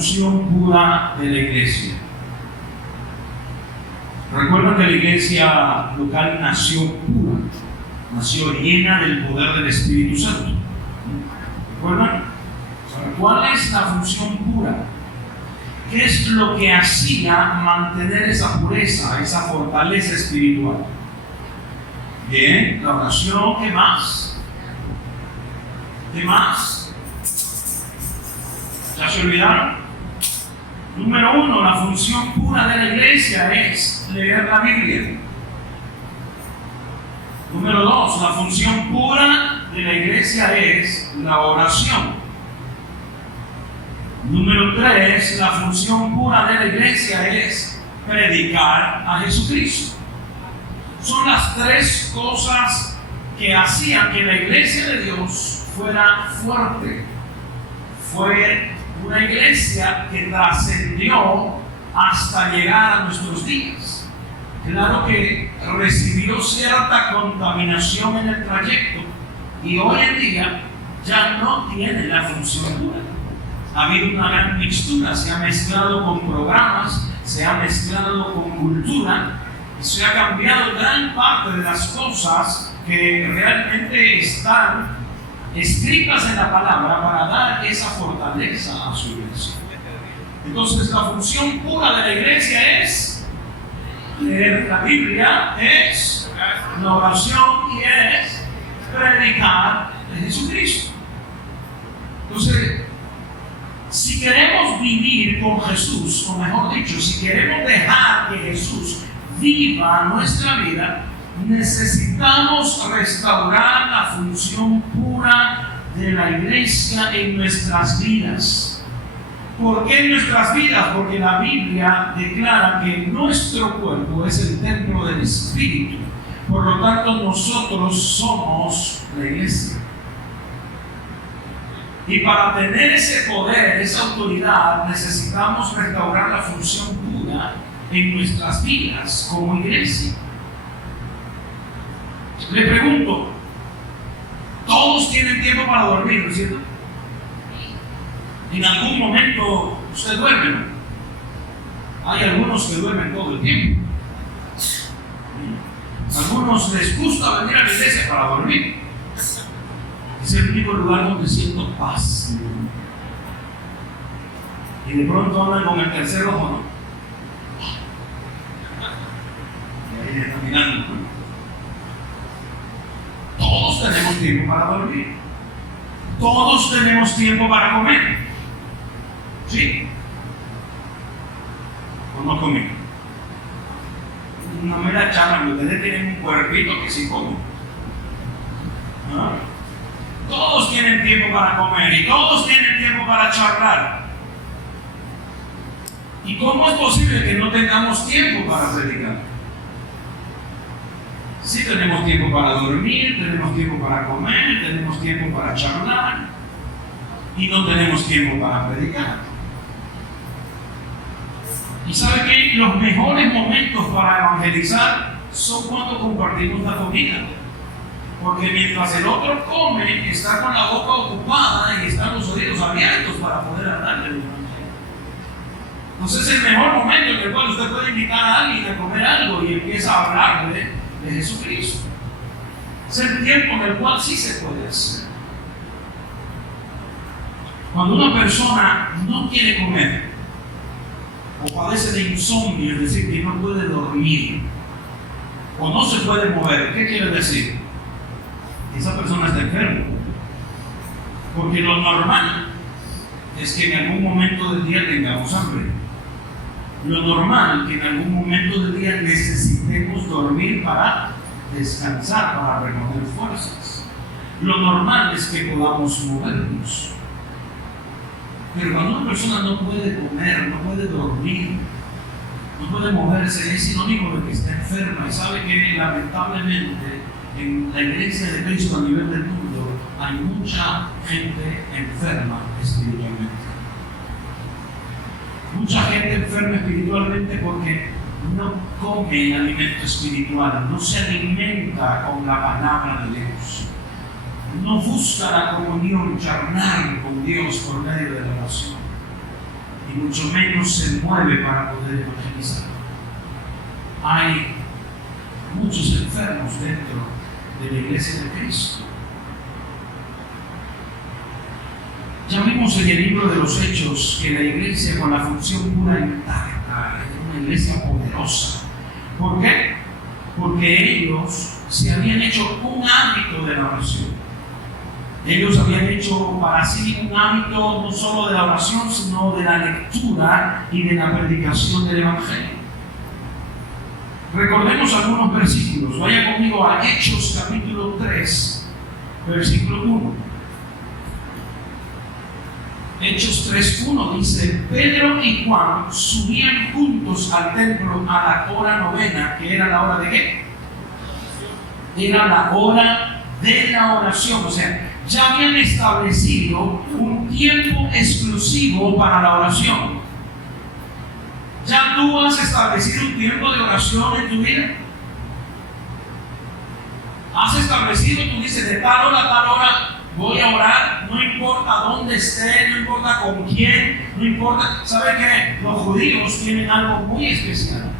función pura de la iglesia. Recuerda que la iglesia local nació pura, nació llena del poder del Espíritu Santo. ¿Recuerdan? ¿Cuál es la función pura? ¿Qué es lo que hacía mantener esa pureza, esa fortaleza espiritual? Bien, la oración. ¿Qué más? ¿Qué más? ¿Ya se olvidaron? Número 1, la función pura de la iglesia es leer la Biblia. Número 2, la función pura de la iglesia es la oración. Número 3, la función pura de la iglesia es predicar a Jesucristo. Son las 3 cosas que hacían que la iglesia de Dios fuera fuerte. Fue una iglesia que trascendió hasta llegar a nuestros días. Claro que recibió cierta contaminación en el trayecto y hoy en día ya no tiene la función pura. Ha habido una gran mixtura, se ha mezclado con programas, se ha mezclado con cultura y se ha cambiado gran parte de las cosas que realmente están escritas en la palabra para dar esa fortaleza a su iglesia. Entonces la función pura de la iglesia es leer la Biblia, es la oración y es predicar de Jesucristo. Entonces, si queremos vivir con Jesús, o mejor dicho, si queremos dejar que Jesús viva nuestra vida, necesitamos restaurar la función pura de la iglesia en nuestras vidas. ¿Por qué en nuestras vidas? Porque la Biblia declara que nuestro cuerpo es el templo del Espíritu. Por lo tanto, nosotros somos la iglesia. Y para tener ese poder, esa autoridad, necesitamos restaurar la función pura en nuestras vidas como iglesia. Le pregunto, todos tienen tiempo para dormir, ¿no es cierto? En algún momento usted duerme, ¿no? Hay algunos que duermen todo el tiempo. A algunos les gusta venir a la iglesia para dormir. Es el único lugar donde siento paz. Y de pronto andan con el tercer ojo, ¿no? Y ahí está mirando, ¿no? Todos tenemos tiempo para dormir. Todos tenemos tiempo para comer. ¿Sí? ¿O no comen? No me la charlan, ustedes tienen un cuerpito que sí come. ¿Ah? Todos tienen tiempo para comer y todos tienen tiempo para charlar. ¿Y cómo es posible que no tengamos tiempo para predicar? Sí tenemos tiempo para dormir, tenemos tiempo para comer, tenemos tiempo para charlar y no tenemos tiempo para predicar. ¿Y sabe qué? Los mejores momentos para evangelizar son cuando compartimos la comida. Porque mientras el otro come, está con la boca ocupada y están los oídos abiertos para poder hablarle el evangelio. Entonces es el mejor momento en el cual usted puede invitar a alguien a comer algo y empieza a hablarle de Jesucristo. Es el tiempo en el cual sí se puede hacer. Cuando una persona no quiere comer o padece de insomnio, es decir, que no puede dormir o no se puede mover, ¿qué quiere decir? Esa persona está enferma. Porque lo normal es que en algún momento del día tengamos hambre. Lo normal es que en algún momento del día necesitemos dormir para descansar, para recoger fuerzas. Lo normal es que podamos movernos. Pero cuando una persona no puede comer, no puede dormir, no puede moverse, es sinónimo de que está enferma. Y sabe que lamentablemente en la iglesia de Cristo a nivel del mundo hay mucha gente enferma espiritualmente. Mucha gente enferma espiritualmente porque no come el alimento espiritual, no se alimenta con la palabra de Dios, no busca la comunión, charlar con Dios por medio de la oración. y mucho menos se mueve para poder evangelizar. Hay muchos enfermos dentro de la iglesia de Cristo. Ya vimos en el libro de los Hechos que la iglesia con la función pura intacta es una iglesia poderosa. ¿Por qué? Porque ellos se habían hecho un hábito de la oración. Ellos habían hecho para sí un hábito no solo de la oración, sino de la lectura y de la predicación del Evangelio. Recordemos algunos versículos. Vaya conmigo a Hechos capítulo 3, versículo 1. Hechos 3:1 dice: Pedro y Juan subían juntos al templo a la hora novena, que era la hora de ¿qué? Era la hora de la oración. O sea, ya habían establecido un tiempo exclusivo para la oración. ¿Ya tú has establecido un tiempo de oración en tu vida? ¿Has establecido, tú dices, de tal hora a tal hora voy a orar, no importa dónde esté, no importa con quién, no importa? ¿Sabe qué? Los judíos tienen algo muy especial.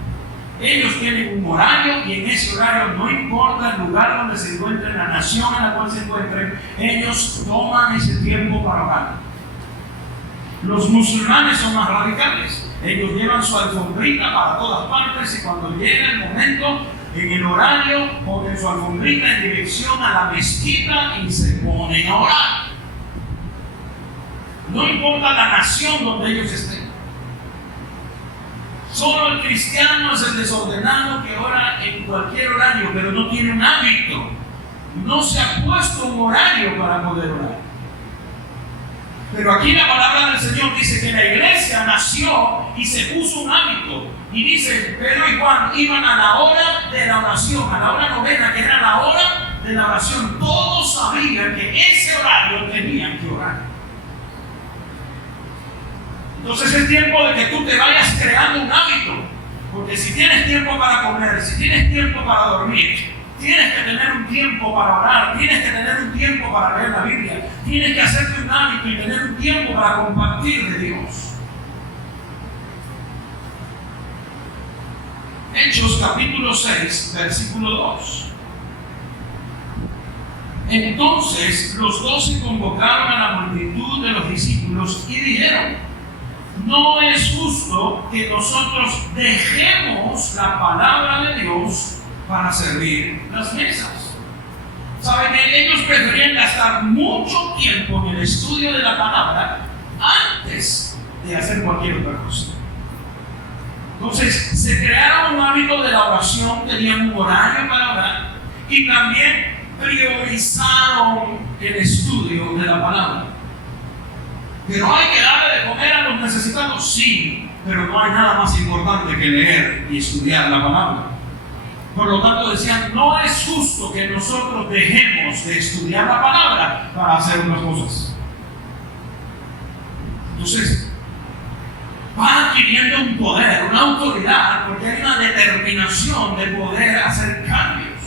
Ellos tienen un horario y en ese horario, no importa el lugar donde se encuentren, la nación en la cual se encuentren, ellos toman ese tiempo para orar. Los musulmanes son más radicales. Ellos llevan su alfombrita para todas partes y cuando llega el momento, en el horario, ponen su alfombrita en dirección a la mezquita y se ponen a orar. No importa la nación donde ellos estén. Solo el cristiano es el desordenado que ora en cualquier horario, pero no tiene un hábito. No se ha puesto un horario para poder orar. Pero aquí la palabra del Señor dice que la iglesia nació y se puso un hábito. Y dice, Pedro y Juan iban a la hora de la oración, a la hora novena, que era la hora de la oración. Todos sabían que ese horario tenían que orar. Entonces es tiempo de que tú te vayas creando un hábito. Porque si tienes tiempo para comer, si tienes tiempo para dormir, tienes que tener un tiempo para orar, tienes que tener un tiempo para leer la Biblia, tienes que hacerte un hábito y tener un tiempo para compartir de Dios. Hechos capítulo 6, versículo 2. Entonces los 12 convocaron a la multitud de los discípulos y dijeron: no es justo que nosotros dejemos la palabra de Dios para servir las mesas. Saben que ellos preferían gastar mucho tiempo en el estudio de la palabra antes de hacer cualquier otra cosa. Entonces se crearon un hábito de la oración, tenían un horario para orar y también priorizaron el estudio de la palabra. Pero hay que darle de comer a los necesitados, sí, pero no hay nada más importante que leer y estudiar la palabra. Por lo tanto decían, no es justo que nosotros dejemos de estudiar la palabra para hacer otras cosas. Entonces, van adquiriendo un poder, una autoridad, porque hay una determinación de poder hacer cambios.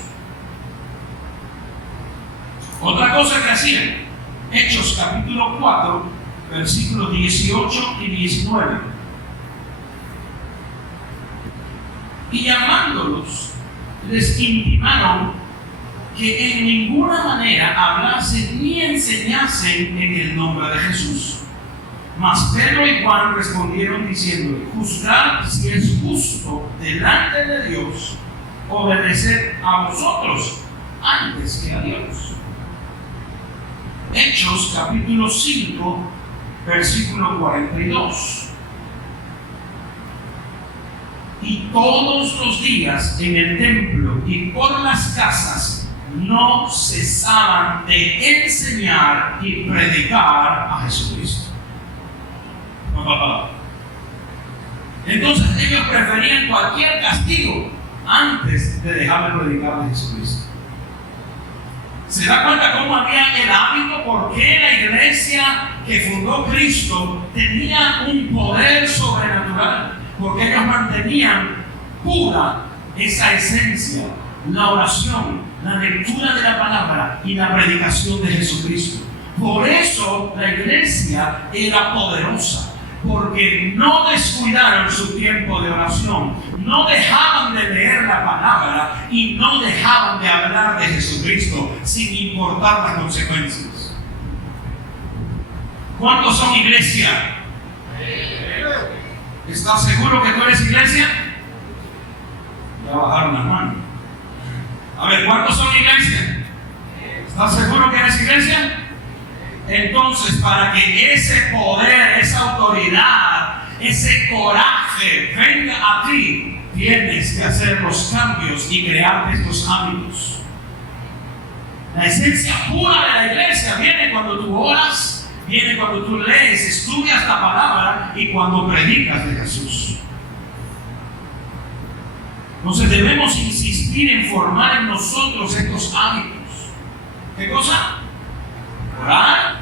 Otra cosa que hacían, Hechos capítulo 4, versículos 18 y 19. Y llamándolos, les intimaron que en ninguna manera hablasen ni enseñasen en el nombre de Jesús. Mas Pedro y Juan respondieron diciendo: juzgad si es justo delante de Dios obedecer a vosotros antes que a Dios. Hechos capítulo 5, versículo 42. Y todos los días en el templo y por las casas no cesaban de enseñar y predicar a Jesucristo. Entonces ellos preferían cualquier castigo antes de dejar de predicar a Jesucristo. ¿Se da cuenta cómo había el hábito? ¿Por qué la iglesia que fundó Cristo tenía un poder sobrenatural? Porque ellos mantenían pura esa esencia, la oración, la lectura de la palabra y la predicación de Jesucristo. Por eso la iglesia era poderosa. porque no descuidaron su tiempo de oración, no dejaban de leer la palabra y no dejaban de hablar de Jesucristo sin importar las consecuencias. ¿Cuántos son iglesia? ¿Estás seguro que tú eres iglesia? Ya bajaron las manos. A ver, ¿cuántos son iglesia? ¿Estás seguro que eres iglesia? Entonces, para que ese poder, esa autoridad, ese coraje venga a ti, tienes que hacer los cambios y crear estos hábitos. La esencia pura de la iglesia viene cuando tú oras, viene cuando tú lees, estudias la palabra y cuando predicas de Jesús. Entonces debemos insistir en formar en nosotros estos hábitos. ¿Qué cosa? Orar,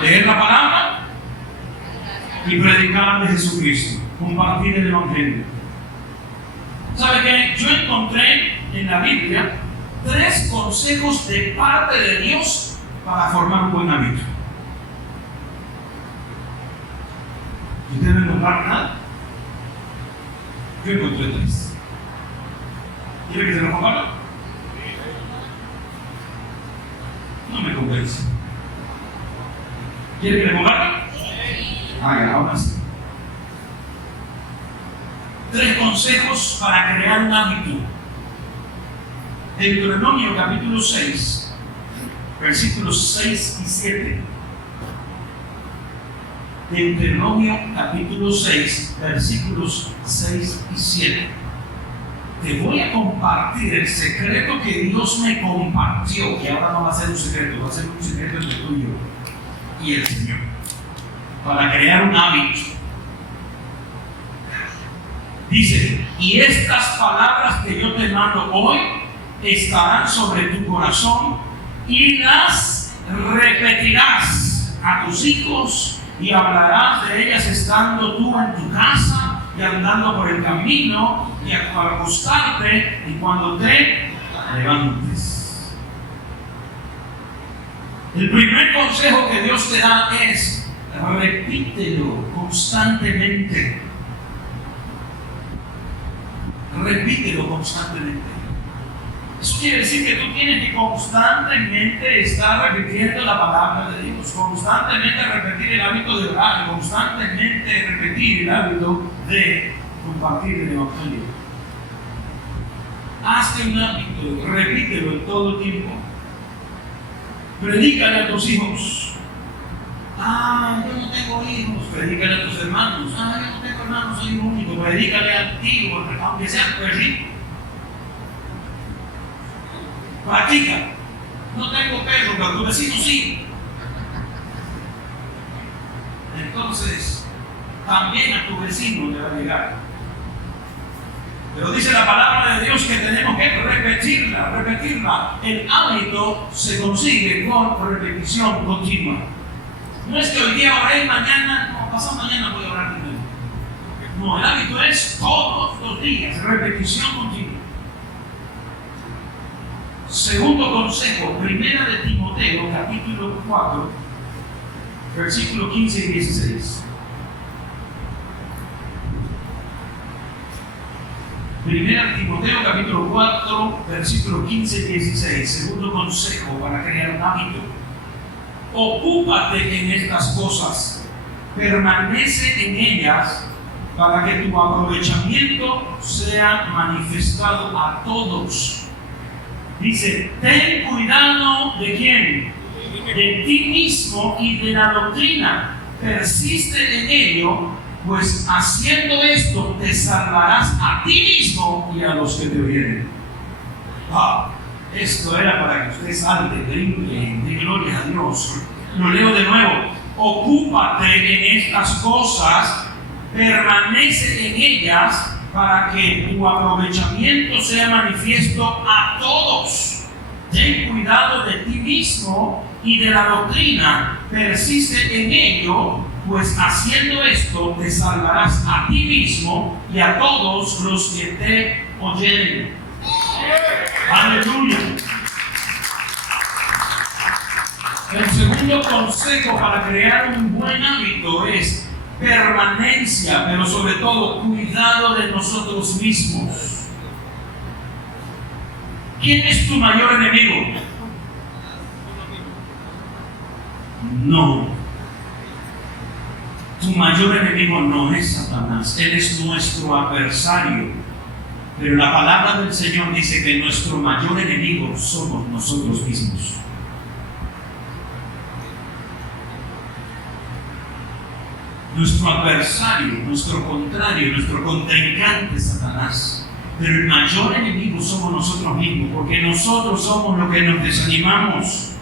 leer la palabra y predicar de Jesucristo, compartir el Evangelio. ¿Sabe qué? Yo encontré en la Biblia 3 consejos de parte de Dios para formar un buen hábito. ¿Ustedes no encontraron nada? Yo encontré 3. ¿Quiere que se lo comparta? No me convence. ¿Quiere que le comparta? Ahora sí. 3 consejos para crear un hábito. Deuteronomio capítulo 6, versículos 6 y 7. Deuteronomio capítulo 6, versículos 6 y 7. Te voy a compartir el secreto que Dios me compartió, que ahora no va a ser un secreto, va a ser un secreto entre tú y yo y el Señor, para crear un hábito. Dice, y estas palabras que yo te mando hoy estarán sobre tu corazón y las repetirás a tus hijos y hablarás de ellas estando tú en tu casa y andando por el camino y al acostarte y cuando te levantes. El primer consejo que Dios te da es repítelo constantemente. Repítelo constantemente. Eso quiere decir que tú tienes que constantemente estar repitiendo la palabra de Dios, constantemente repetir el hábito de orar, constantemente repetir el hábito de compartir el Evangelio. Hazte un hábito, repítelo todo el tiempo. Predícale a tus hijos. Yo no tengo hijos. Predícale a tus hermanos. Yo no tengo hermanos, soy hijo único. Predícale a ti, aunque sea perrito. Practica. No tengo perro, pero tu vecino sí. Entonces, también a tu vecino le va a llegar. Pero dice la palabra de Dios que tenemos que repetirla. El hábito se consigue con repetición continua. No es que hoy día oré y mañana, pasado mañana voy a orar de nuevo. No, el hábito es todos los días, repetición continua. Segundo consejo, primera de Timoteo, capítulo 4, versículo 15 y 16. Primera de Timoteo, capítulo 4, versículo 15 y 16. Segundo consejo para crear un hábito. Ocúpate en estas cosas, permanece en ellas, para que tu aprovechamiento sea manifestado a todos. Dice, ten cuidado de quién, de ti mismo y de la doctrina. Persiste en ello, pues haciendo esto te salvarás a ti mismo y a los que te oyeren. Esto era para que usted salte, de gloria a Dios. Lo leo de nuevo. Ocúpate en estas cosas, permanece en ellas, para que tu aprovechamiento sea manifiesto a todos. Ten cuidado de ti mismo y de la doctrina, persiste en ello, pues haciendo esto te salvarás a ti mismo y a todos los que te oyeren. Aleluya. El segundo segundo consejo para crear un buen hábito es permanencia, pero sobre todo cuidado de nosotros mismos. ¿Quién es tu mayor enemigo? No. Tu mayor enemigo no es Satanás, él es nuestro adversario. Pero la palabra del Señor dice que nuestro mayor enemigo somos nosotros mismos. Nuestro adversario, nuestro contrario, nuestro contrincante es Satanás. Pero el mayor enemigo somos nosotros mismos, porque nosotros somos los que nos desanimamos.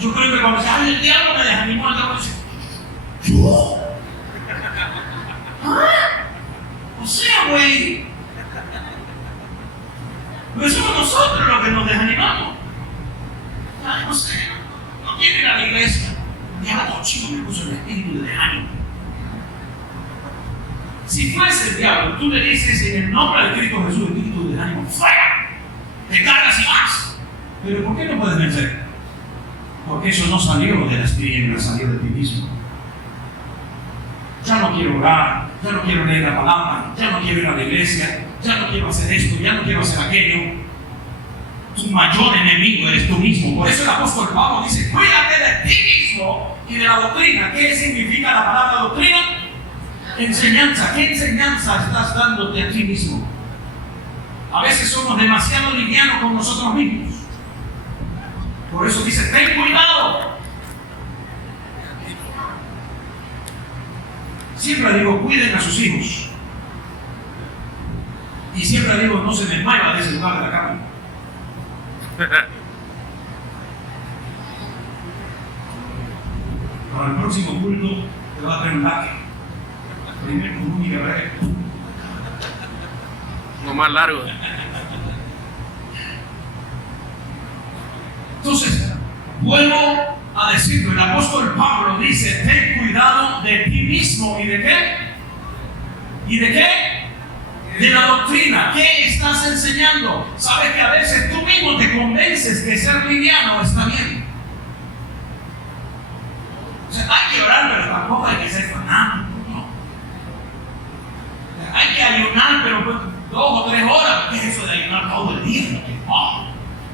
Yo creo que cuando dice, el diablo me desanimó, el diablo dice, ¿yo? ¿Ah? O sea, güey. Pero somos nosotros los que nos desanimamos. Ay, no sé, no quiero ir a la iglesia. Ya todo chico me puso el espíritu de desánimo. Si fuese el diablo, tú le dices en el nombre de Cristo Jesús, el espíritu de desánimo, fuera, te cargas y más. Pero ¿por qué no puedes vencer? Porque eso no salió de las tinieblas, salió de ti mismo. Ya no quiero orar, ya no quiero leer la palabra, ya no quiero ir a la iglesia, ya no quiero hacer esto, ya no quiero hacer aquello. Tu mayor enemigo eres tú mismo. Por eso el apóstol Pablo dice, cuídate de ti mismo y de la doctrina. ¿Qué significa la palabra doctrina? Enseñanza. ¿Qué enseñanza estás dándote a ti mismo? A veces somos demasiado livianos con nosotros mismos. Por eso dice, ten cuidado. Siempre digo, cuiden a sus hijos. Y siempre digo, no se me mueva de ese lugar de la cama. Para el próximo culto te va a traer un laque. Primer común y guerrero. Lo más largo. Entonces, vuelvo a decirlo, el apóstol Pablo dice, ten cuidado de ti mismo. ¿Y de qué? ¿Y de qué? De la doctrina. ¿Qué estás enseñando? Sabes que a veces tú mismo te convences que ser liviano está bien. O sea, hay que orar, pero tampoco hay que ser fanático, ¿no? Hay que ayunar, pero 2 o 3 horas. ¿Qué es eso de ayunar todo el día?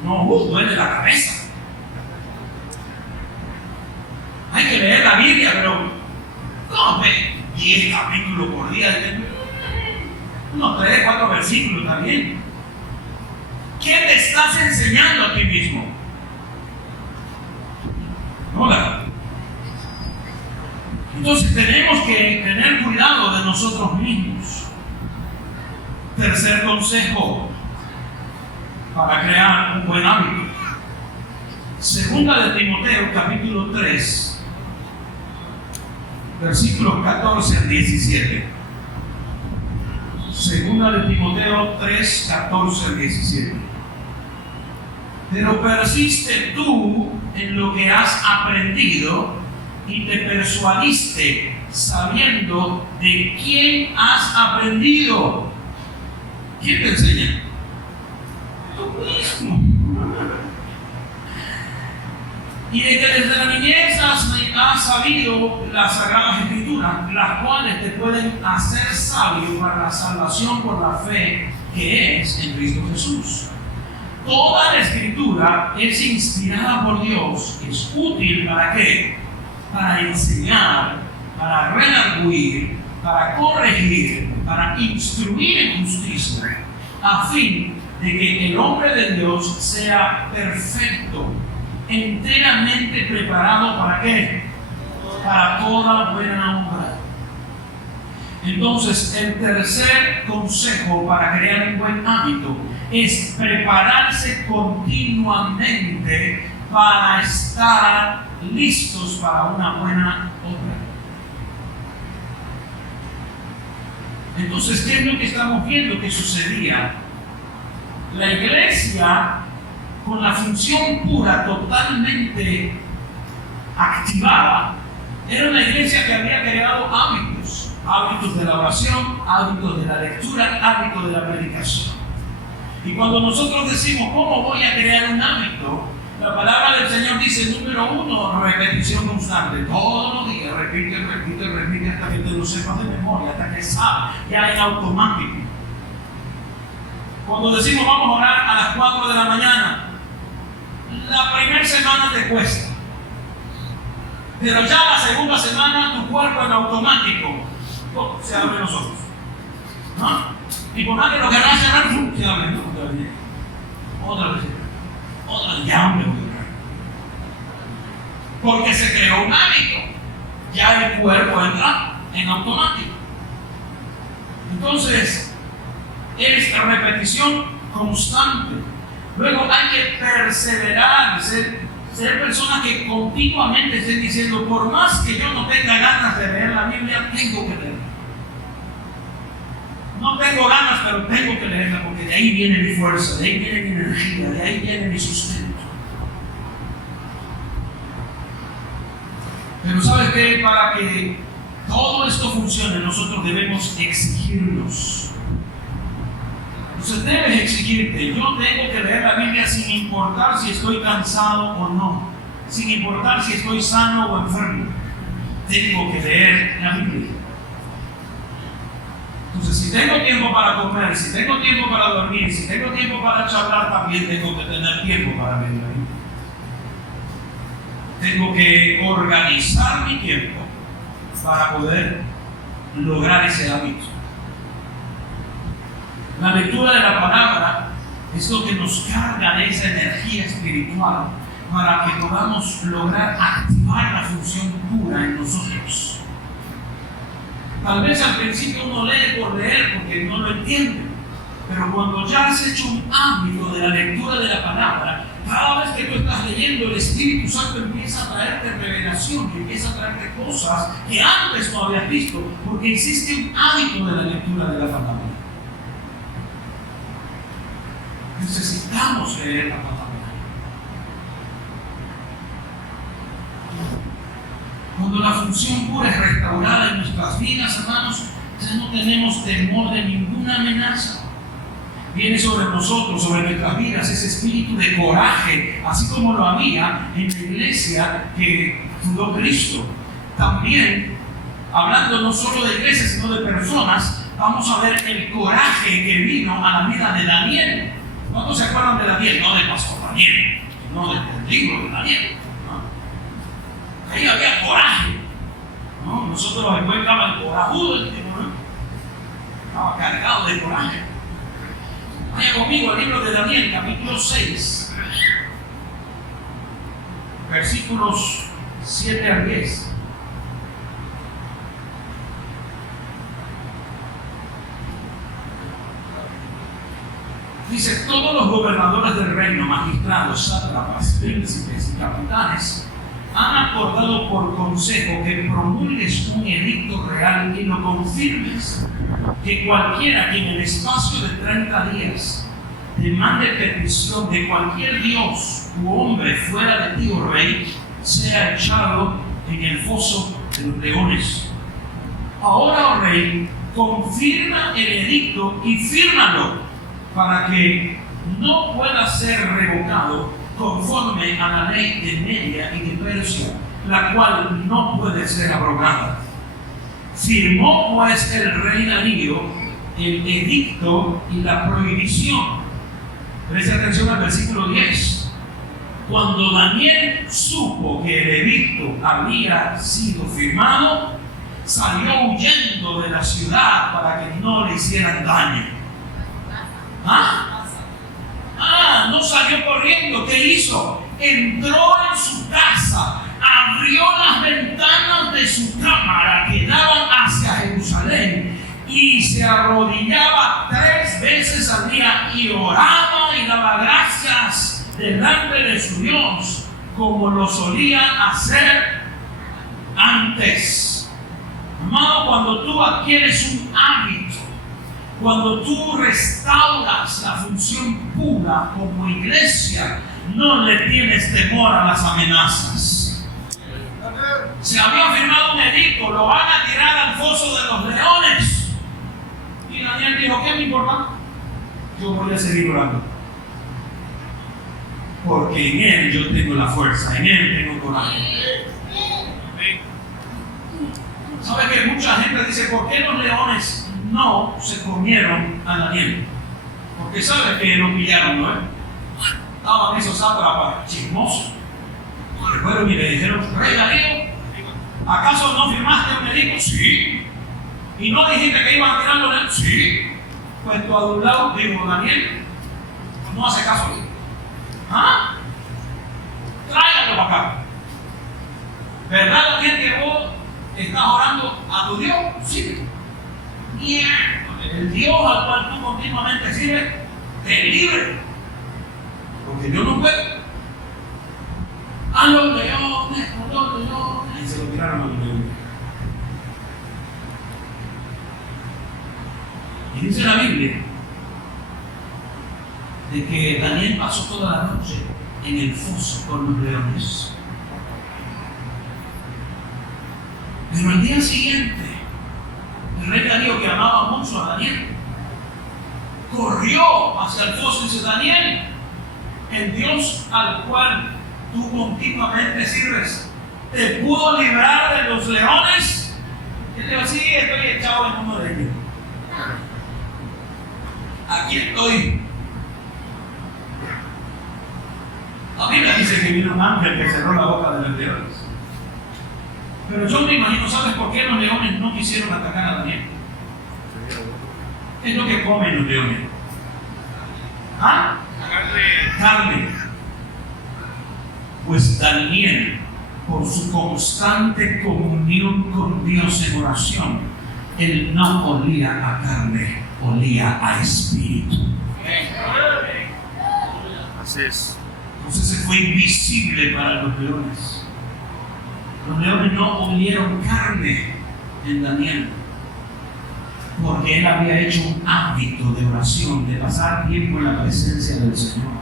No, duele la cabeza. Hay que leer la Biblia, pero no, 10 capítulos por día. Unos 3, 4 versículos también. ¿Qué te estás enseñando a ti mismo? ¿Hola? Entonces tenemos que tener cuidado de nosotros mismos. Tercer consejo para crear un buen hábito. Segunda de Timoteo, capítulo 3, versículos 14 al 17. Segunda de Timoteo 3, 14 al 17. Pero persiste tú en lo que has aprendido y te persuadiste sabiendo de quién has aprendido. ¿Quién te enseña? Tú mismo. Y de que desde la niñez has sabido las Sagradas Escrituras, las cuales te pueden hacer sabio para la salvación por la fe que es en Cristo Jesús. Toda la Escritura es inspirada por Dios, es útil ¿para qué? Para enseñar, para redarguir, para corregir, para instruir en justicia, a fin de que el hombre de Dios sea perfecto, enteramente preparado ¿para qué? Para toda buena obra. Entonces, el tercer consejo para crear un buen hábito es prepararse continuamente para estar listos para una buena obra. Entonces, ¿qué es lo que estamos viendo que sucedía? La iglesia, con la función pura totalmente activada, era una iglesia que había creado hábitos de la oración, hábitos de la lectura, hábitos de la predicación. Y cuando nosotros decimos, ¿cómo voy a crear un hábito? La palabra del Señor dice, número 1, repetición constante. Todos los días repite hasta que te lo sepas de memoria, hasta que sabes, ya en automático. Cuando decimos vamos a orar a las 4 de la mañana, la primera semana te cuesta. Pero ya la segunda semana tu cuerpo en automático se abre los ojos. ¿No? Y por más que lo querrás cerrar, se abre. ¿No? Otra vez. Ya me voy a orar. Porque se creó un hábito. Ya el cuerpo entra en automático. Entonces, es repetición constante. Luego hay que perseverar, ser personas que continuamente estén diciendo, por más que yo no tenga ganas de leer la Biblia, tengo que leerla. No tengo ganas, pero tengo que leerla porque de ahí viene mi fuerza, de ahí viene mi energía, de ahí viene mi sustento. Pero ¿sabes qué? Para que todo esto funcione, nosotros debemos exigirnos. Entonces debes exigirte, yo tengo que leer la Biblia sin importar si estoy cansado o no, sin importar si estoy sano o enfermo. Tengo que leer la Biblia. Entonces, si tengo tiempo para comer, si tengo tiempo para dormir, si tengo tiempo para charlar, también tengo que tener tiempo para leer la Biblia. Tengo que organizar mi tiempo para poder lograr ese hábito. La lectura de la palabra es lo que nos carga de esa energía espiritual para que podamos lograr activar la función pura en nosotros. Tal vez al principio uno lee por leer porque no lo entiende, pero cuando ya has hecho un hábito de la lectura de la palabra, cada vez que tú estás leyendo, el Espíritu Santo empieza a traerte revelación, empieza a traerte cosas que antes no habías visto, porque existe un hábito de la lectura de la palabra. Necesitamos leer la palabra. Cuando la función pura es restaurada en nuestras vidas, hermanos, ya no tenemos temor de ninguna amenaza. Viene sobre nosotros, sobre nuestras vidas, ese espíritu de coraje, así como lo había en la iglesia que fundó Cristo. También, hablando no solo de iglesias, sino de personas, vamos a ver el coraje que vino a la vida de Daniel. ¿Cuántos se acuerdan de Daniel? No del pastor Daniel, no del libro de Daniel. ¿No? Ahí había coraje. ¿No? Nosotros los encontramos el corajudo del tipo, ¿no? Estaba cargado de coraje. Vaya conmigo al libro de Daniel, capítulo 6, versículos 7 al 10. Dice, todos los gobernadores del reino, magistrados, sátrapas, príncipes y capitanes, han acordado por consejo que promulgues un edicto real y lo confirmes, que cualquiera que en el espacio de 30 días demande petición de cualquier dios u hombre fuera de ti, oh rey, sea echado en el foso de los leones. Ahora, oh rey, confirma el edicto y fírmalo, para que no pueda ser revocado conforme a la ley de Media y de Persia, la cual no puede ser abrogada. Firmó pues el rey Darío el edicto y la prohibición. Presta atención al versículo 10. Cuando Daniel supo que el edicto había sido firmado, salió huyendo de la ciudad para que no le hicieran daño. No salió corriendo. ¿Qué hizo? Entró en su casa, abrió las ventanas de su cámara que daban hacia Jerusalén y se arrodillaba 3 veces al día y oraba y daba gracias delante de su Dios, como lo solía hacer antes. Amado, cuando tú adquieres un hábito, cuando tú restauras la función pura como iglesia, no le tienes temor a las amenazas. Se había firmado un edicto, lo van a tirar al foso de los leones. Y Daniel dijo, ¿qué me importa? yo voy a seguir orando. Porque en Él yo tengo la fuerza, en Él tengo coraje. ¿Sabe que mucha gente dice, ¿por qué los leones no se comieron a Daniel? Porque sabe que lo pillaron, ¿no? Estaban esos sátrapas chismosos. Y fueron y le dijeron, Rey Darío, ¿acaso no firmaste un edicto? Sí. ¿Y no dijiste que iban a tirarlo de él? Sí. Pues tu adulado, digo, Daniel, no hace caso a mí. ¿Ah? Tráigalo para acá. ¿Verdad, Daniel, que vos estás orando a tu Dios? Sí. El Dios al cual tú continuamente sirves te libre. Porque yo no puedo. A los leones, a los leones. Y se lo tiraron a los leones. Y dice la Biblia de que Daniel pasó toda la noche en el foso con los leones. Pero al día siguiente, el rey Darío, que amaba mucho a Daniel, corrió hacia el foso y dice, Daniel, el Dios al cual tú continuamente sirves, ¿te pudo librar de los leones? Y le digo, sí, estoy echado en uno de ellos. Aquí estoy. La Biblia dice que vino un ángel que cerró la boca de los leones. Pero yo me imagino, ¿sabes por qué los leones no quisieron atacar a Daniel? ¿Qué es lo que comen los leones? ¿Ah? Carne. Pues Daniel, por su constante comunión con Dios en oración, él no olía a carne, olía a espíritu. Así es. Entonces se fue invisible para los leones. Los leones no olieron carne en Daniel, porque él había hecho un hábito de oración, de pasar tiempo en la presencia del Señor.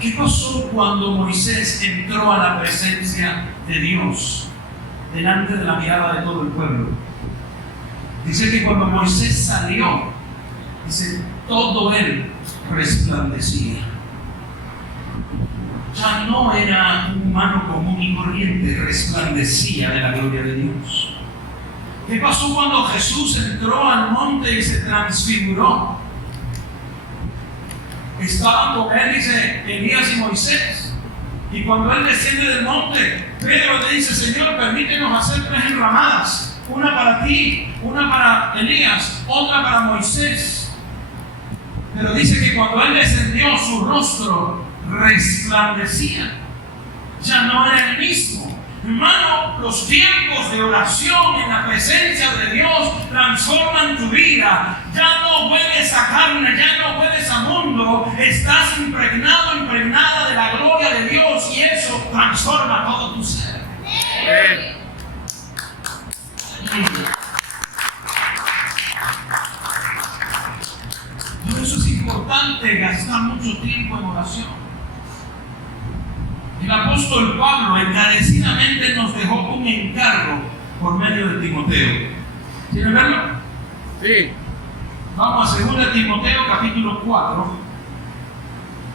¿Qué pasó cuando Moisés entró a la presencia de Dios, delante de la mirada de todo el pueblo? Dice que cuando Moisés salió, dice, todo él resplandecía. Ya no era un humano común y corriente, resplandecía de la gloria de Dios. ¿Qué pasó cuando Jesús entró al monte y se transfiguró? Estaban con él, dice, Elías y Moisés. Y cuando él desciende del monte, Pedro le dice, Señor, permítenos hacer 3 enramadas. Una para ti, una para Elías, otra para Moisés. Pero dice que cuando él descendió, su rostro resplandecía. Ya no era el mismo. Hermano, los tiempos de oración en la presencia de Dios transforman tu vida. Ya no hueles a carne, ya no hueles a mundo. Estás impregnado, impregnada de la gloria de Dios y eso transforma todo tu ser. Por eso es importante gastar mucho tiempo en oración. El apóstol Pablo encarecidamente nos dejó un encargo por medio de Timoteo. ¿Quieren verlo? Sí. Vamos a 2 Timoteo capítulo 4,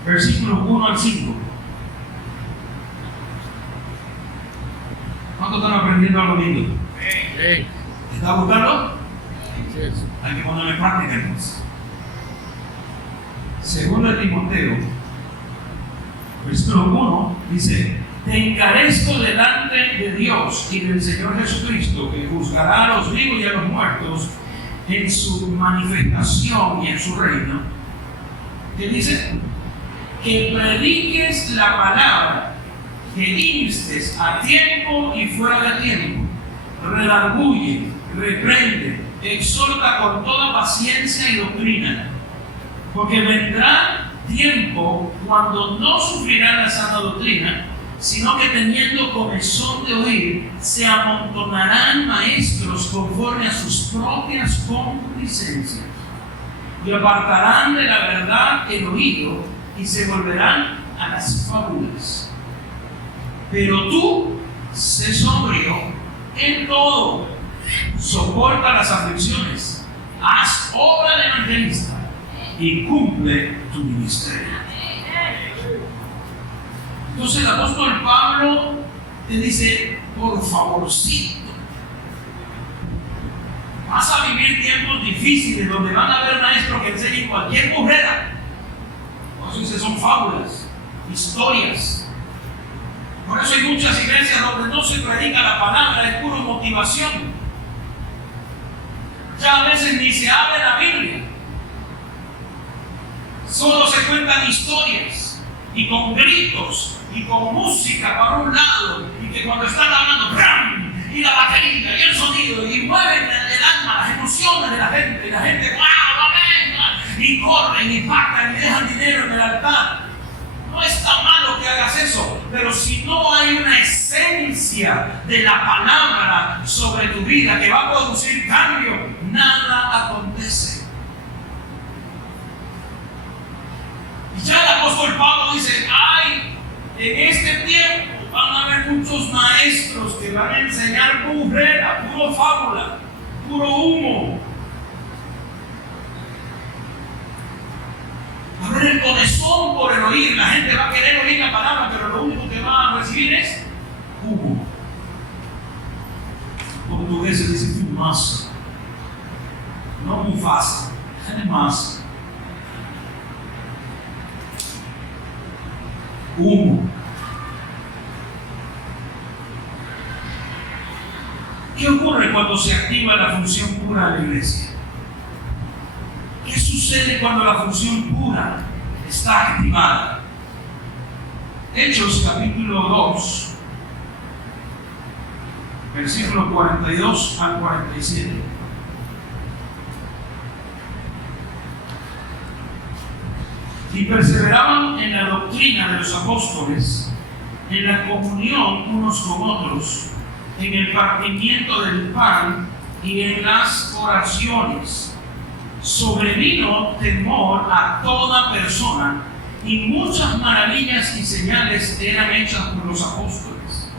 versículos 1 al 5. ¿Cuántos están aprendiendo algo lindo? Sí. ¿Está buscando? Sí. Hay que ponerle práctica entonces. 2 Timoteo, versículo 1, dice, te encarezco delante de Dios y del Señor Jesucristo, que juzgará a los vivos y a los muertos en su manifestación y en su reino, que dice, que prediques la palabra, que instes a tiempo y fuera de tiempo, redarguye, reprende, exhorta con toda paciencia y doctrina, porque vendrá tiempo cuando no sufrirán la sana doctrina, sino que teniendo comezón de oír, se amontonarán maestros conforme a sus propias concupiscencias, y apartarán de la verdad el oído y se volverán a las fábulas. Pero tú, sé sobrio en todo, soporta las aflicciones, haz obra de y cumple tu ministerio. Entonces el apóstol Pablo te dice, por favorcito, vas a vivir tiempos difíciles donde van a haber maestros que enseñen cualquier burrera. Entonces son fábulas, historias. Por eso hay muchas iglesias donde no se predica la palabra, es pura motivación. Ya a veces ni se habla la Biblia. Solo se cuentan historias y con gritos y con música para un lado, y que cuando están hablando ¡bram! Y la batería y el sonido y mueven el alma, las emociones de la gente, y la gente ¡wow! ¡Amén! Y corren y pactan y dejan dinero en el altar. No está malo que hagas eso, pero si no hay una esencia de la palabra sobre tu vida que va a producir cambio, nada acontece. Y ya el apóstol Pablo dice, ay, en este tiempo van a haber muchos maestros que van a enseñar burrera, puro fábula, puro humo. Va a haber el corazón por el oír. La gente va a querer oír la palabra, pero lo único que va a recibir es humo. En portugués se dice fumaça, no Mufasa, es más. Humo. ¿Qué ocurre cuando se activa la función pura de la iglesia? ¿Qué sucede cuando la función pura está activada? Hechos capítulo 2, versículos 42 al 47. Y perseveraban en la doctrina de los apóstoles, en la comunión unos con otros, en el partimiento del pan y en las oraciones. Sobrevino temor a toda persona, y muchas maravillas y señales eran hechas por los apóstoles.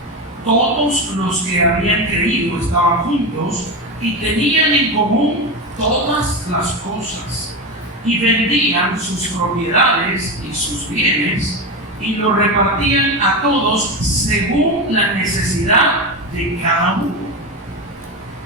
Todos los que habían creído estaban juntos y tenían en común todas las cosas, y vendían sus propiedades y sus bienes y lo repartían a todos según la necesidad de cada uno.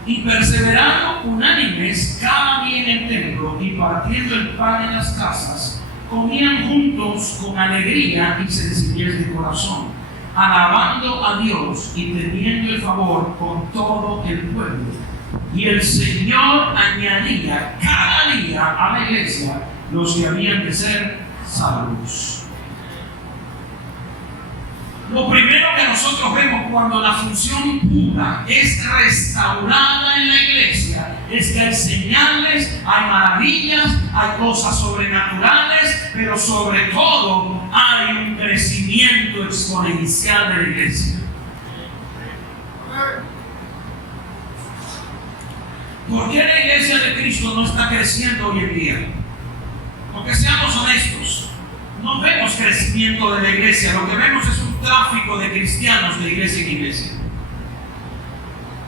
Y perseverando unánimes cada día en el templo y partiendo el pan en las casas, comían juntos con alegría y sencillez de corazón, alabando a Dios y teniendo el favor con todo el pueblo. Y el Señor añadía cada día a la iglesia los que habían de ser salvos. Lo primero que nosotros vemos cuando la función pura es restaurada en la iglesia es que hay señales, hay maravillas, hay cosas sobrenaturales, pero sobre todo hay un crecimiento exponencial de la iglesia. ¿Por qué la iglesia de Cristo no está creciendo hoy en día? Porque seamos honestos, no vemos crecimiento de la iglesia, lo que vemos es un tráfico de cristianos de iglesia en iglesia.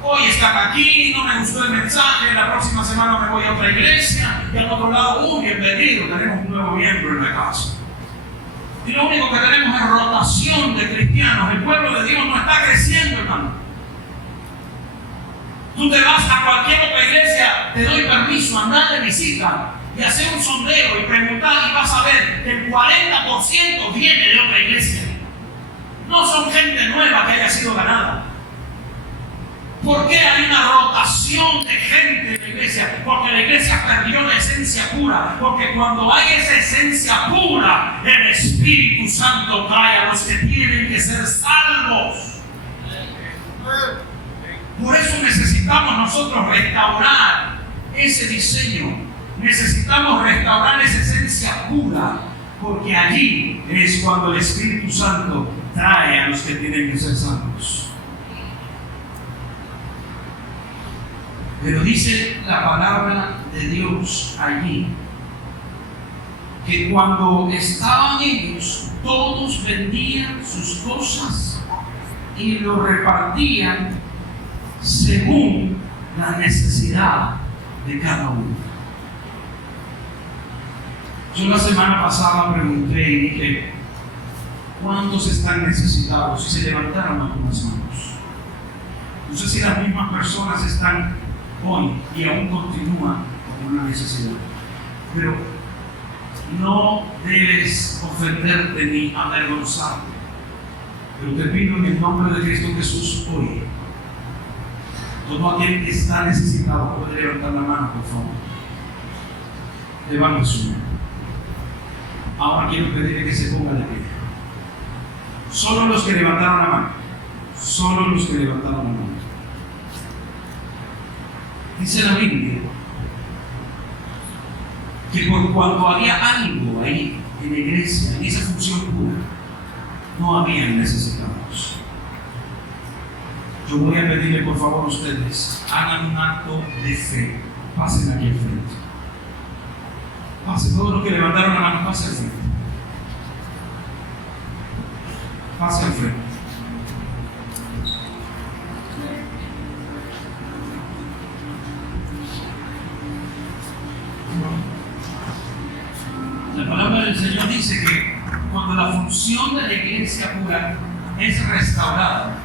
Hoy están aquí, no me gustó el mensaje, la próxima semana me voy a otra iglesia, y al otro lado, bienvenido, tenemos un nuevo miembro en la casa. Y lo único que tenemos es rotación de cristianos, el pueblo de Dios no está creciendo, hermano. Tú te vas a cualquier otra iglesia, te doy permiso, andar de visita y hacer un sondeo y preguntar, y vas a ver que el 40% viene de otra iglesia. No son gente nueva que haya sido ganada. ¿Por qué hay una rotación de gente en la iglesia? Porque la iglesia perdió la esencia pura. Porque cuando hay esa esencia pura, el Espíritu Santo trae a los que tienen que ser salvos. Por eso necesitamos nosotros restaurar ese diseño. Necesitamos restaurar esa esencia pura, porque allí es cuando el Espíritu Santo trae a los que tienen que ser salvos. Pero dice la palabra de Dios allí que cuando estaban ellos, todos vendían sus cosas y lo repartían según la necesidad de cada uno. Yo la semana pasada pregunté y dije, ¿cuántos están necesitados? Y se levantaron algunas manos. No sé si las mismas personas están hoy y aún continúan con una necesidad. Pero no debes ofenderte ni avergonzarte. Pero te pido en el nombre de Cristo Jesús hoy, todo aquel que está necesitado puede levantar la mano, por favor. Levante su mano. Ahora quiero pedirle que se ponga de pie. Solo los que levantaron la mano. Solo los que levantaron la mano. Dice la Biblia que por cuanto había algo ahí en la iglesia, en esa función pura, no habían necesitados. Yo voy a pedirle por favor a ustedes, hagan un acto de fe. Pasen aquí al frente. Pasen, todos los que levantaron la mano, pasen al frente. Pasen al frente. La palabra del Señor dice que cuando la función de la iglesia pura es restaurada,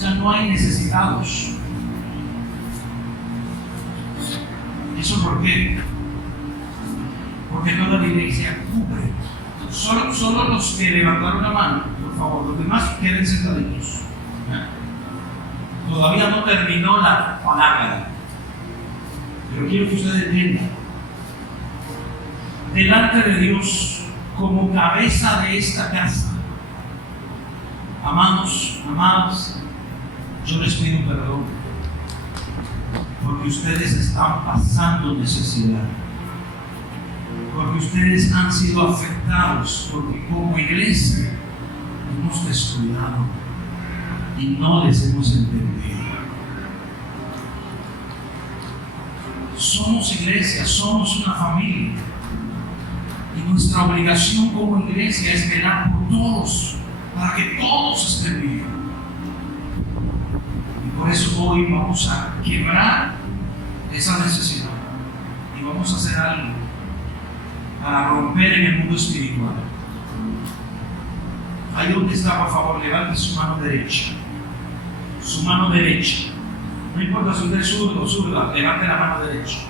ya no hay necesitados. ¿Eso por qué? Porque toda la iglesia cubre. Solo los que levantaron la mano, por favor, los demás queden sentaditos. Todavía no terminó la palabra, pero quiero que ustedes entiendan. Delante de Dios, como cabeza de esta casa, amados, amadas, yo les pido perdón, porque ustedes están pasando necesidad, porque ustedes han sido afectados, porque como iglesia hemos descuidado y no les hemos entendido. Somos iglesia, somos una familia, y nuestra obligación como iglesia es velar por todos, para que todos estén bien. Y por eso hoy vamos a quebrar esa necesidad y vamos a hacer algo para romper en el mundo espiritual. Ahí donde está, por favor, levante su mano derecha. Su mano derecha. No importa si usted es zurdo o zurda, levante la mano derecha.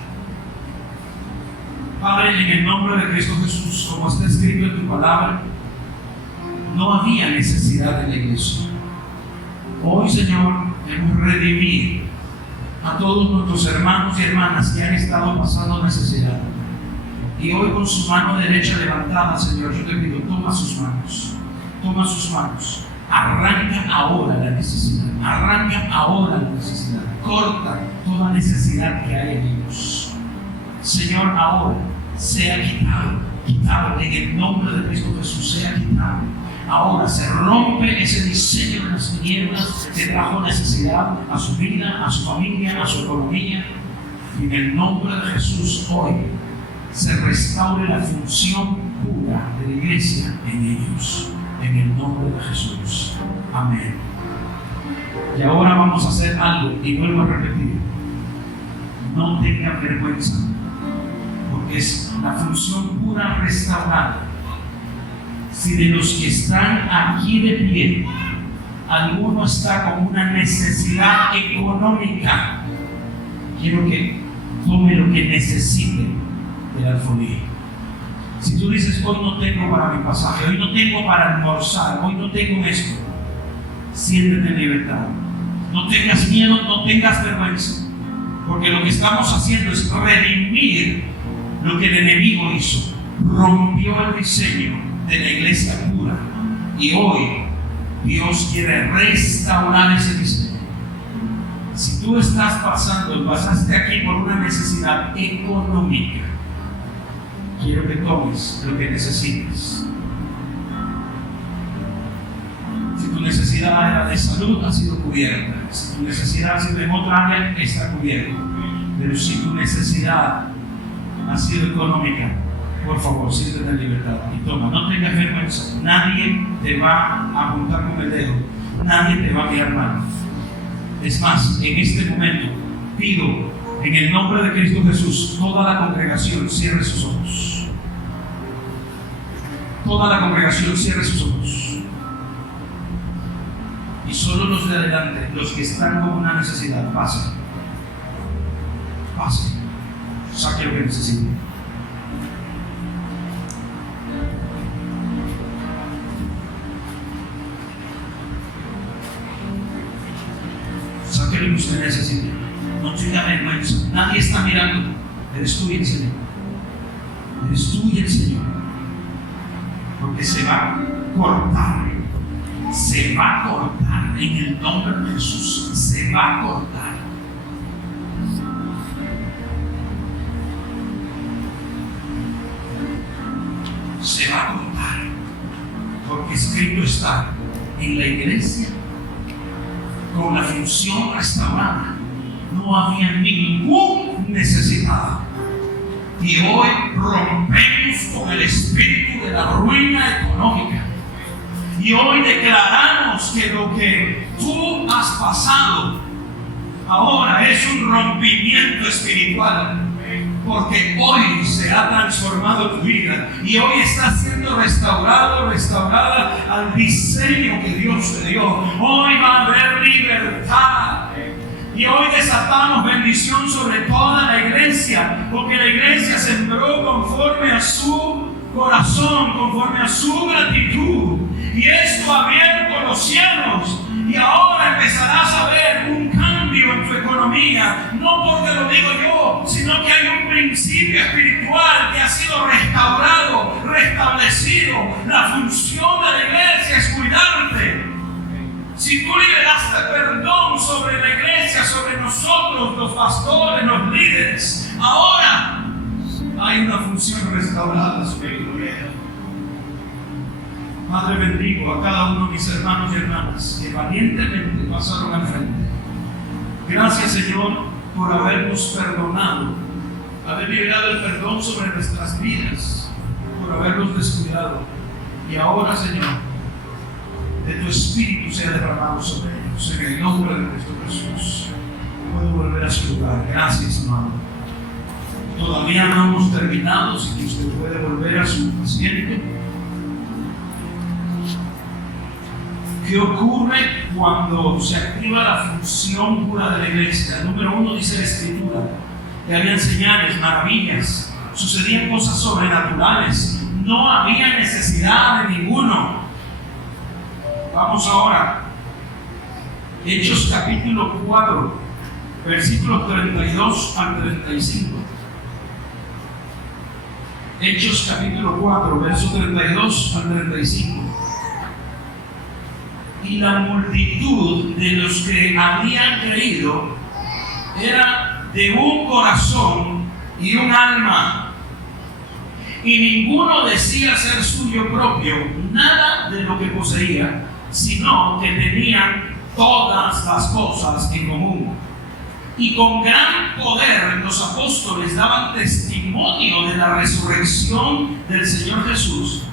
Padre, en el nombre de Cristo Jesús, como está escrito en tu palabra, no había necesidad de la iglesia. Hoy, Señor, hemos redimido a todos nuestros hermanos y hermanas que han estado pasando necesidad. Y hoy con su mano derecha levantada, Señor, yo te pido, toma sus manos. Toma sus manos. Arranca ahora la necesidad. Arranca ahora la necesidad. Corta toda necesidad que hay en ellos. Señor, ahora sea quitado en el nombre de Cristo Jesús, sea quitado. Ahora se rompe ese diseño de las tinieblas que trajo necesidad a su vida, a su familia, a su economía. Y en el nombre de Jesús hoy se restaure la función pura de la iglesia en ellos. En el nombre de Jesús. Amén. Y ahora vamos a hacer algo, y vuelvo a repetir. No tengan vergüenza, porque es la función pura restaurada. Si de los que están aquí de pie, alguno está con una necesidad económica, quiero que tome lo que necesite de la alfolía. Si tú dices, hoy no tengo para mi pasaje, hoy no tengo para almorzar, hoy no tengo esto, siéntete en libertad. No tengas miedo, no tengas vergüenza, porque lo que estamos haciendo es redimir lo que el enemigo hizo. Rompió el diseño de la iglesia pura y hoy Dios quiere restaurar ese diseño. Si tú estás pasaste aquí por una necesidad económica, quiero que tomes lo que necesites. Si tu necesidad era de salud, ha sido cubierta. Si tu necesidad ha sido en otra área, está cubierta. Pero si tu necesidad ha sido económica, por favor, siéntete en libertad y toma. No tengas vergüenza. Nadie te va a apuntar con el dedo. Nadie te va a mirar mal. Es más, en este momento pido en el nombre de Cristo Jesús, toda la congregación cierre sus ojos. Toda la congregación cierre sus ojos. Y solo los de adelante, los que están con una necesidad, pasen. Pasen. Saque lo que necesite. Saque lo que usted necesite. No tenga vergüenza. Nadie está mirando. Eres tú y el Señor. Eres tú y el Señor. Porque se va a cortar. Se va a cortar en el nombre de Jesús. Se va a cortar. Se va a cortar. Porque escrito está: en la iglesia, con la función restaurada, no había ningún necesitado. Y hoy rompemos con el espíritu de la ruina económica. Y hoy declaramos que lo que tú has pasado ahora es un rompimiento espiritual. Porque hoy se ha transformado tu vida y hoy estás siendo restaurada al diseño que Dios te dio. Hoy va a haber libertad. Y hoy desatamos bendición sobre toda la iglesia, porque la iglesia sembró conforme a su corazón, conforme a su gratitud. Y esto ha abierto los cielos. Y ahora empezarás a ver un cambio en tu economía. No porque lo digo yo, sino que hay un principio espiritual que ha sido restaurado, restablecido. La función de la iglesia es cuidarte. Si tú liberaste perdón sobre la iglesia, sobre nosotros, los pastores, los líderes, ahora hay una función restaurada sobre tu vida. Padre, bendigo a cada uno de mis hermanos y hermanas que valientemente pasaron al frente. Gracias, Señor, por habernos perdonado, haber liberado el perdón sobre nuestras vidas, por habernos descuidado. Y ahora, Señor, de tu Espíritu sea derramado sobre ellos, en el nombre de Cristo Jesús. Puedo volver a su lugar. Gracias, hermano. Todavía no hemos terminado, así que usted puede volver a su asiento. ¿Qué ocurre cuando se activa la función pura de la iglesia? Número 1 dice la Escritura, que habían señales, maravillas, sucedían cosas sobrenaturales, no había necesidad de ninguno. Vamos ahora, Hechos capítulo 4, versículos 32 al 35. Hechos capítulo 4, verso 32 al 35. Y la multitud de los que habían creído era de un corazón y un alma, y ninguno decía ser suyo propio nada de lo que poseía, sino que tenían todas las cosas en común. Y con gran poder los apóstoles daban testimonio de la resurrección del Señor Jesús,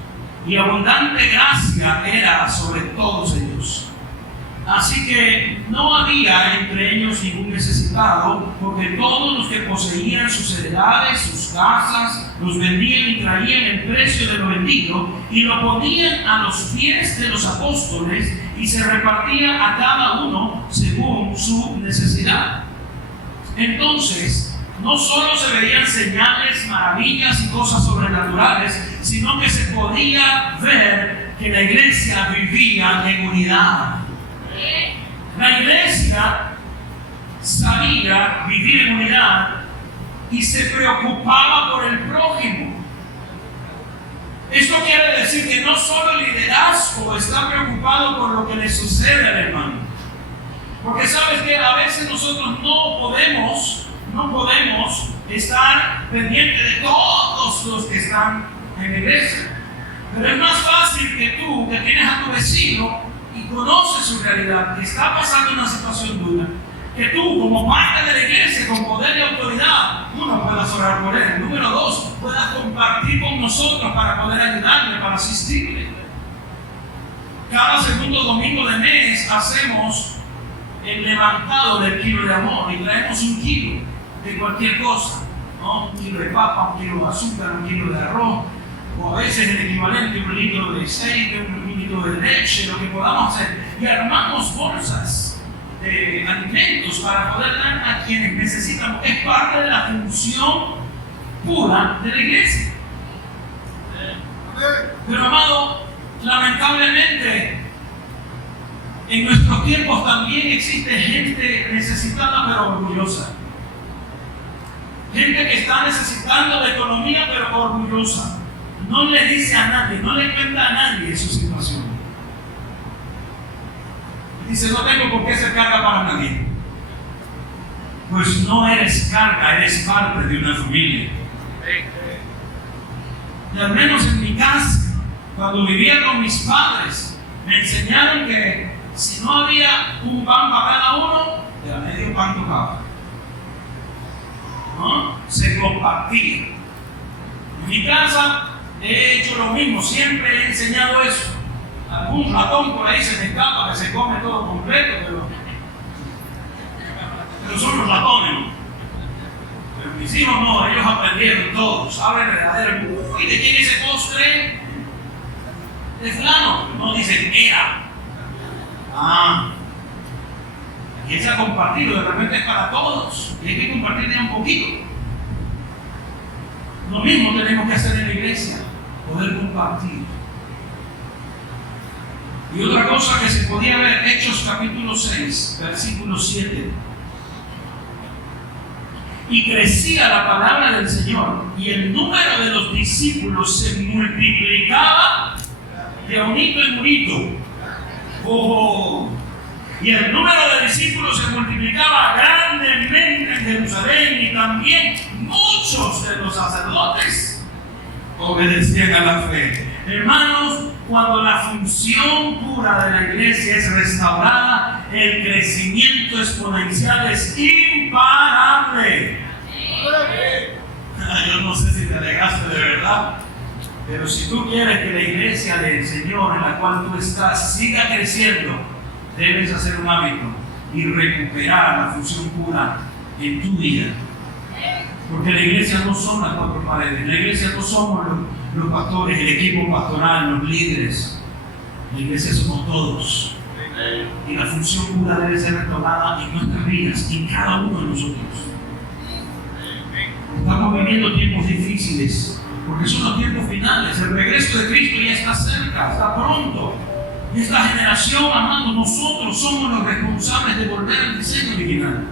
y abundante gracia era sobre todos ellos. Así que no había entre ellos ningún necesitado, porque todos los que poseían sus heredades, sus casas, los vendían y traían el precio de lo vendido y lo ponían a los pies de los apóstoles, y se repartía a cada uno según su necesidad. Entonces, no solo se veían señales, maravillas y cosas sobrenaturales, sino que se podía ver que la iglesia vivía en unidad. La iglesia sabía vivir en unidad y se preocupaba por el prójimo. Esto quiere decir que no solo el liderazgo está preocupado por lo que le sucede al hermano. Porque sabes que a veces nosotros no podemos estar pendientes de todos los que están en la iglesia. Pero es más fácil que tú, que tienes a tu vecino y conoces su realidad, que está pasando una situación dura, que tú, como parte de la iglesia, con poder y autoridad, uno, puedas orar por él. Número 2, puedas compartir con nosotros para poder ayudarle, para asistirle. Cada segundo domingo de mes hacemos el levantado del kilo de amor y traemos un kilo de cualquier cosa, ¿no? Un kilo de papa, un kilo de azúcar, un kilo de arroz, o a veces el equivalente a un litro de aceite, un litro de leche, lo que podamos hacer, y armamos bolsas de alimentos para poder dar a quienes necesitan. Es parte de la función pura de la iglesia. Pero amado, lamentablemente en nuestros tiempos también existe gente necesitada pero orgullosa. Gente que está necesitando de economía pero orgullosa. No le dice a nadie, no le cuenta a nadie su situación. Dice, no tengo por qué ser carga para nadie. Pues no eres carga, eres parte de una familia. Y al menos en mi casa, cuando vivía con mis padres, me enseñaron que si no había un pan para cada uno, era medio pan tocaba. ¿No? Se compartía. En mi casa he hecho lo mismo, siempre he enseñado eso. Algún ratón por ahí se me escapa que se come todo completo, pero son los ratones, ¿no? Pero mis hijos no, ellos aprendieron todos, saben verdadero. ¿Y de quién es ese postre? De fulano. No dicen era. Y se ha compartido, de repente es para todos. Y hay que compartir de un poquito. Lo mismo tenemos que hacer en la iglesia, poder compartir. Y otra cosa que se podía ver, Hechos capítulo 6, versículo 7. Y crecía la palabra del Señor, y el número de los discípulos se multiplicaba de unito en unito. Y el número de discípulos se multiplicaba grandemente en Jerusalén, y también muchos de los sacerdotes obedecían a la fe. Hermanos, cuando la función pura de la iglesia es restaurada, el crecimiento exponencial es imparable. Yo no sé si te alegraste de verdad, pero si tú quieres que la iglesia del Señor en la cual tú estás siga creciendo, debes hacer un hábito y recuperar la función pura en tu vida. Porque la iglesia no son las cuatro paredes, la iglesia no somos los pastores, el equipo pastoral, los líderes. La iglesia somos todos. Y la función pura debe ser retomada en nuestras vidas, en cada uno de nosotros. Estamos viviendo tiempos difíciles, porque son los tiempos finales. El regreso de Cristo ya está cerca, está pronto. Y esta generación, amando, nosotros somos los responsables de volver al diseño original.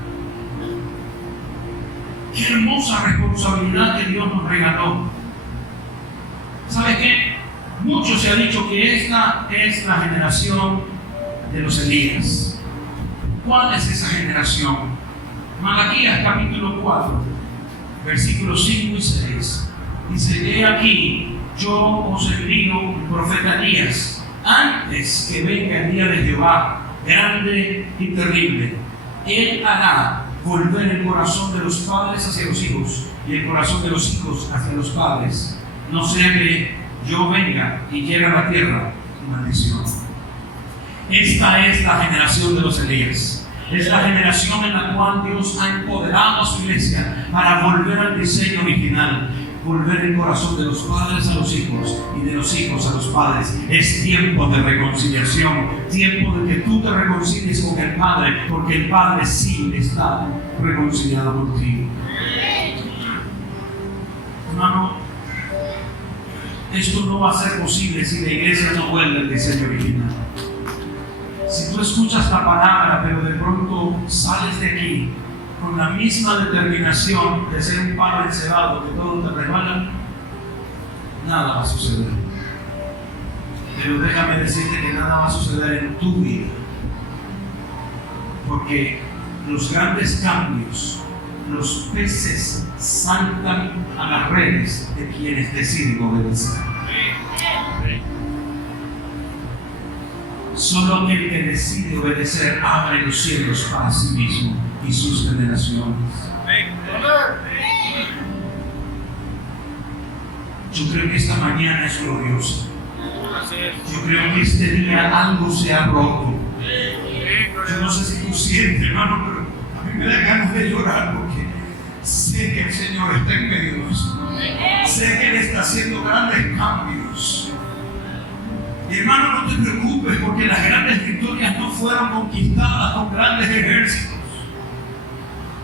Qué hermosa responsabilidad que Dios nos regaló. ¿Sabe qué? Mucho se ha dicho que esta es la generación de los Elías. ¿Cuál es esa generación? Malaquías capítulo 4, versículos 5 y 6. Dice, he aquí, yo os envío el profeta Elías, antes que venga el día de Jehová, grande y terrible. Él hará volver el corazón de los padres hacia los hijos y el corazón de los hijos hacia los padres, no sea que yo venga y quiera la tierra y maldición. Esta es la generación de los Elías. Es la generación en la cual Dios ha empoderado a su iglesia para volver al diseño original, volver el corazón de los padres a los hijos y de los hijos a los padres. Es tiempo de reconciliación, tiempo de que tú te reconcilies con el Padre, porque el Padre sí está reconciliado contigo. Hermano, esto no va a ser posible si la iglesia no vuelve al diseño original. Si tú escuchas la palabra, pero de pronto sales de aquí con la misma determinación de ser un palo encebado que todo te resbala, nada va a suceder. Pero déjame decirte que nada va a suceder en tu vida, porque los grandes cambios, los peces saltan a las redes de quienes deciden obedecer. Solo aquel que decide obedecer abre los cielos para sí mismo y sus generaciones. Yo creo que esta mañana es gloriosa. Yo creo que este día algo se ha roto. Yo no sé si tú sientes, hermano, pero a mí me da ganas de llorar porque sé que el Señor está en medio de nosotros. Sé que Él está haciendo grandes cambios. Hermano, no te preocupes, porque las grandes victorias no fueron conquistadas con grandes ejércitos.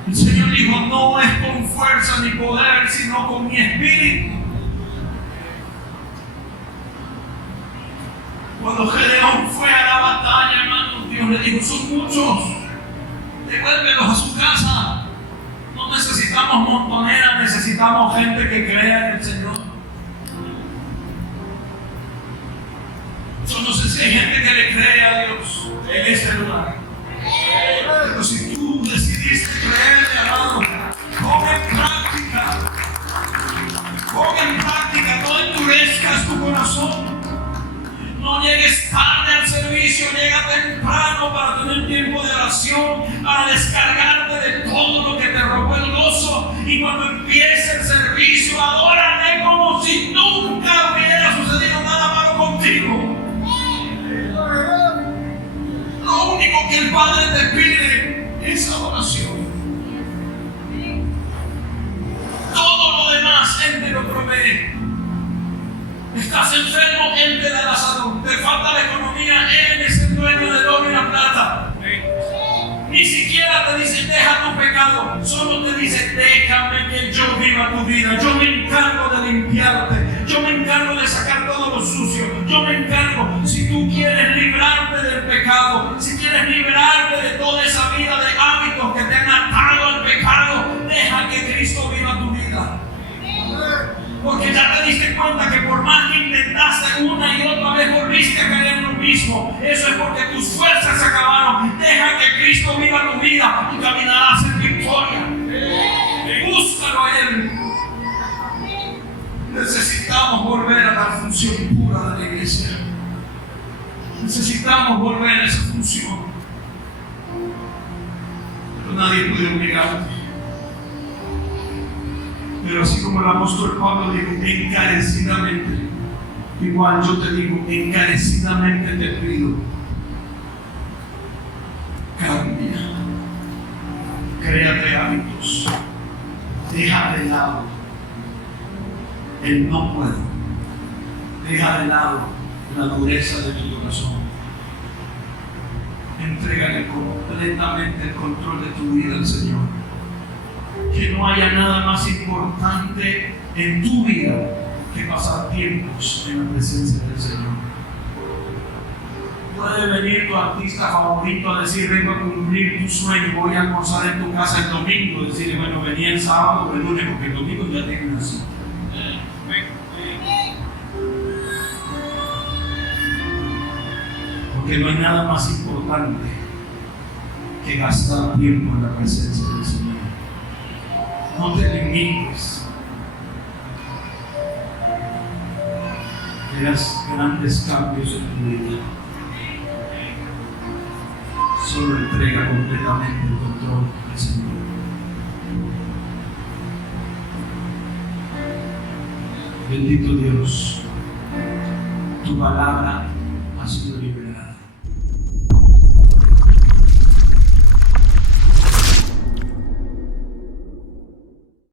El Señor dijo, no es con fuerza ni poder, sino con mi espíritu. Cuando Gedeón fue a la batalla, hermano, Dios le dijo, son muchos, devuélvelos a su casa. No necesitamos montoneras, necesitamos gente que crea en el Señor. Yo no sé si hay gente que le cree a Dios en este lugar. Pero si tú decidiste creerle, amado, pon en práctica, no endurezcas tu corazón. No llegues tarde al servicio, llega temprano para tener tiempo de oración, para descargarte de todo lo que te robó el gozo. Y cuando empiece el servicio, adórale como si nunca hubiera sucedido nada malo contigo. Lo único que el Padre te pide es adoración. Todo lo demás Él te lo provee. Estás enfermo, Él te da la salud. Te falta la economía, Él es el dueño del oro y la plata. Ni siquiera te dice deja tu pecado, solo te dice déjame que yo viva tu vida. Yo me encargo de limpiarte, yo me encargo de sacar todo lo sucio, yo me encargo. Si tú quieres librarte del pecado, si quieres librarte de toda esa vida de hábitos que te han atado al pecado, deja que Cristo viva tu vida. Porque ya te diste cuenta que por más que intentaste una y otra vez volviste a caer en lo mismo. Eso es porque tus fuerzas se acabaron. Deja que Cristo viva tu vida y caminarás en victoria. Búscalo a Él. Necesitamos volver a la función pura de la iglesia. Necesitamos volver a esa función. Pero nadie puede obligarte. Pero así como el apóstol Pablo dijo, encarecidamente, igual yo te digo, encarecidamente te pido, cambia, créate hábitos, deja de lado el no puedo, deja de lado la dureza de tu corazón, entrégale completamente el control de tu vida al Señor. Que no haya nada más importante en tu vida que pasar tiempos en la presencia del Señor. Puede venir tu artista favorito a decir, vengo a cumplir tu sueño, voy a almorzar en tu casa el domingo, decirle, bueno, venía el sábado o el lunes, porque el domingo ya tengo una cita. Porque no hay nada más importante que gastar tiempo en la presencia del Señor. No te limites. Verás grandes cambios en tu vida. Solo entrega completamente el control al Señor. Bendito Dios, tu palabra ha sido